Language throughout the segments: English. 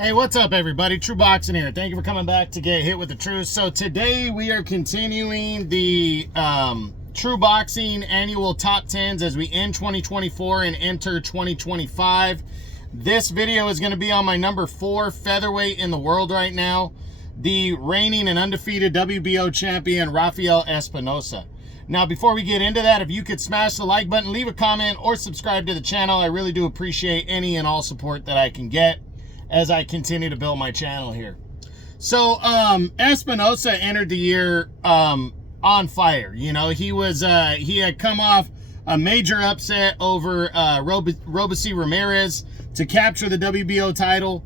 Hey, what's up, everybody? True Boxing here. Thank you for coming back to get hit with the truth. So today we are continuing the True Boxing annual top 10s as we end 2024 and enter 2025. This video is going to be on my number 4 featherweight in the world right now, the reigning and undefeated WBO champion, Rafael Espinoza. Now, before we get into that, if you could smash the like button, leave a comment, or subscribe to the channel, I really do appreciate any and all support that I can get as I continue to build my channel here. So Espinoza entered the year on fire. You know, he had come off a major upset over Robeisy Ramirez to capture the WBO title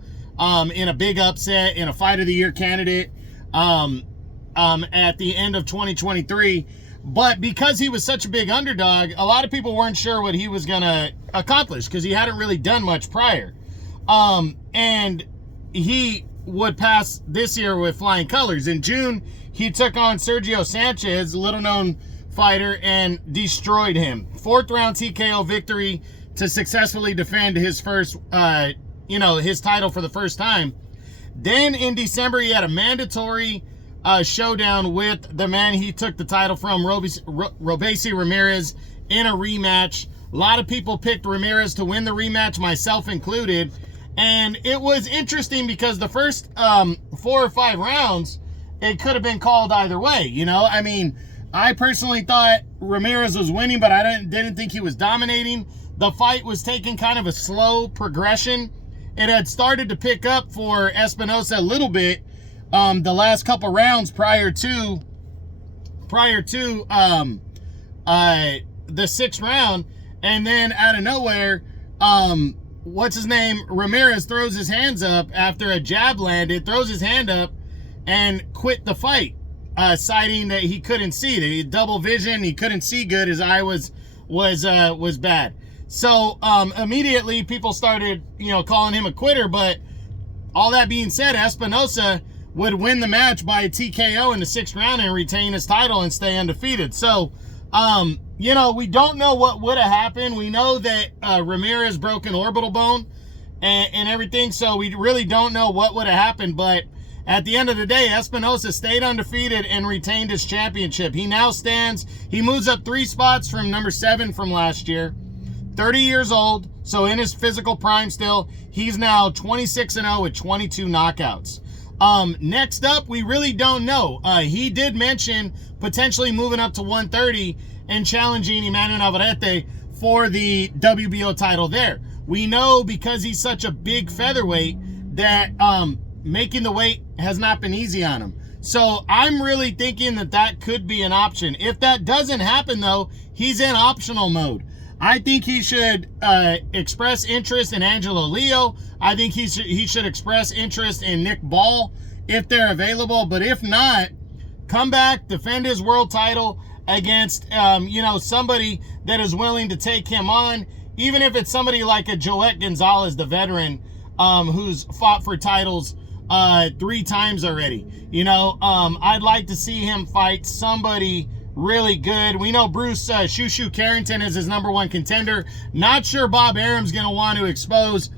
in a big upset, in a fight of the year candidate at the end of 2023. But because he was such a big underdog, a lot of people weren't sure what he was gonna accomplish because he hadn't really done much prior. And he would pass this year with flying colors. In June, he took on Sergio Sanchez, a little-known fighter, and destroyed him. 4th round TKO victory to successfully defend his first, his title for the first time. Then in December, he had a mandatory showdown with the man he took the title from, Robeisy Ramirez, in a rematch. A lot of people picked Ramirez to win the rematch, myself included. And it was interesting because the first 4 or 5 rounds, it could have been called either way. You know, I mean, I personally thought Ramirez was winning, but I didn't think he was dominating. The fight was taking kind of a slow progression. It had started to pick up for Espinoza a little bit the last couple rounds prior to the 6th round. And then out of nowhere, Ramirez throws his hands up after a jab landed, throws his hand up and quit the fight, citing that he couldn't see. He had double vision, he couldn't see good, his eye was bad. So immediately people started, calling him a quitter. But all that being said, Espinoza would win the match by a TKO in the 6th round and retain his title and stay undefeated. So we don't know what would have happened. We know that Ramirez broke an orbital bone and everything, so we really don't know what would have happened. But at the end of the day, Espinoza stayed undefeated and retained his championship. He now he moves up 3 spots from number 7 from last year. 30 years old, so in his physical prime still. He's now 26-0 with 22 knockouts. Next up, we really don't know. He did mention potentially moving up to 130 and challenging Emmanuel Navarrete for the WBO title there. We know because he's such a big featherweight that making the weight has not been easy on him. So I'm really thinking that could be an option. If that doesn't happen, though, he's in optional mode. I think he should express interest in Angelo Leo. I think he should express interest in Nick Ball if they're available. But if not, come back, defend his world title against, somebody that is willing to take him on. Even if it's somebody like a Joet Gonzalez, the veteran, who's fought for titles 3 times already. I'd like to see him fight somebody really good. We know Bruce Shushu Carrington is his number 1 contender. Not sure Bob Arum's going to want to expose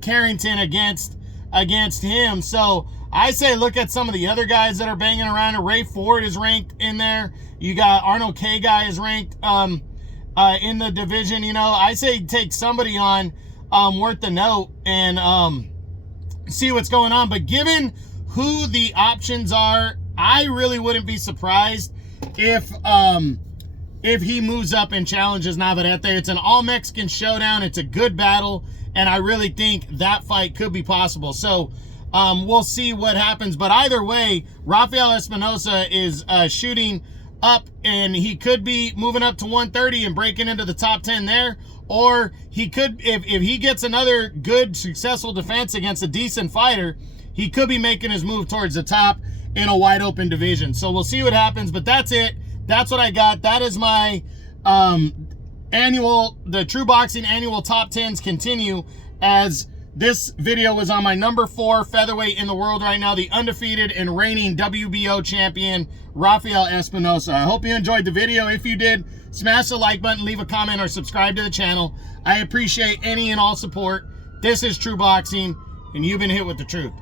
Carrington against him. So I say look at some of the other guys that are banging around. Ray Ford is ranked in there. You got Arnold K. Guy is ranked in the division. I say take somebody on worth the note and see what's going on. But given who the options are, I really wouldn't be surprised if he moves up and challenges Navarrete. It's an all-Mexican showdown. It's a good battle, and I really think that fight could be possible. So we'll see what happens. But either way, Rafael Espinoza is shooting up, and he could be moving up to 130 and breaking into the top 10 there. Or he could, if he gets another good, successful defense against a decent fighter, he could be making his move towards the top in a wide open division. So we'll see what happens, but that's it. That's what I got. That is my the True Boxing annual top 10s continue, as this video was on my number 4 featherweight in the world right now, the undefeated and reigning WBO champion, Rafael Espinoza. I hope you enjoyed the video. If you did, smash the like button, leave a comment, or subscribe to the channel. I appreciate any and all support. This is True Boxing. and you've been hit with the truth.